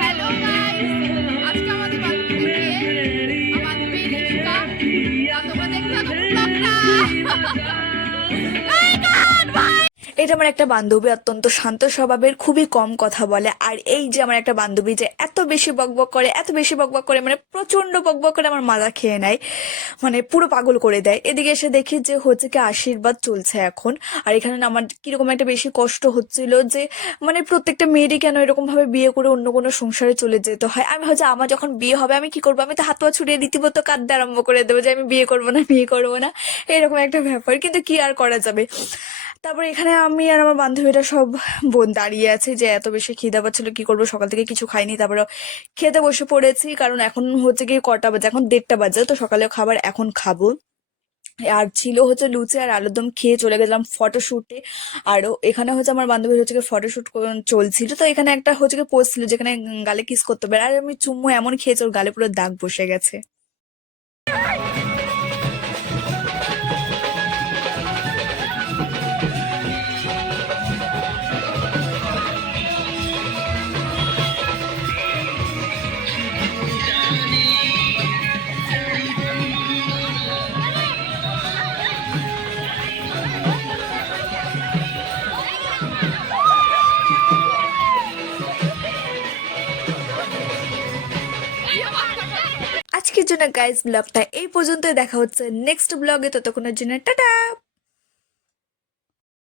Hello guys, আজকে আমাদের বান্ধবীদের বিয়ে। আমার বান্ধবী রিক্কা, তোমরা দেখতে থাকো ব্লগটা। এটা আমার একটা বান্ধবী, অত্যন্ত শান্ত স্বভাবের, খুবই কম কথা বলে। আর এই যে আমার একটা বান্ধবী যে এত বেশি বকবক করে, এত বেশি বকবক করে, মানে প্রচন্ড বকবক করে আমার মাথা খেয়ে নেয়, মানে পুরো পাগল করে দেয়। এদিকে এসে দেখি যে হচ্ছে কি আশীর্বাদ চলছে এখন। আর এখানে না আমার কিরকম একটা বেশি কষ্ট হচ্ছিল যে মানে প্রত্যেকটা মেয়েরই কেন এরকম ভাবে বিয়ে করে অন্য কোনো সংসারে চলে যেতে হয়। আমি ভাবছি আমার যখন বিয়ে হবে আমি কি করবো, আমি তো হাত পা ছুড়িয়ে রীতিমতো কাঁদতে আরম্ভ করে দেবো যে আমি বিয়ে করবো না, বিয়ে করবো না, এরকম একটা ব্যাপার। কিন্তু কি আর করা যাবে। তারপরে এখানে আমি আর আমার বান্ধবীরা সব বোন দাঁড়িয়ে আছে যে এত বেশি খিদা পাচ্ছিল, কি করবো, সকাল থেকে কিছু খাইনি। তারপরে খেতে বসে পড়েছি, কারণ এখন হচ্ছে কি কটা বাজে, এখন 1:30 বাজে, তো সকালেও খাবার এখন খাবো। আর ছিল হচ্ছে লুচি আর আলুর দম, খেয়ে চলে গেলাম ফটোশুটে। আরও এখানে হচ্ছে আমার বান্ধবীর হচ্ছে ফটোশুট চলছিল, তো এখানে একটা হচ্ছে পোস্ট ছিল যেখানে গালে কিস করতে পারে। আর আমি চুম্মু এমন খেয়েছি ওর গালে পুরো দাগ বসে গেছে। আজকের জন্য গাইজ ব্লগটা এই পর্যন্ত, দেখা হচ্ছে নেক্সট ব্লগে, ততক্ষণের জন্য টাটা।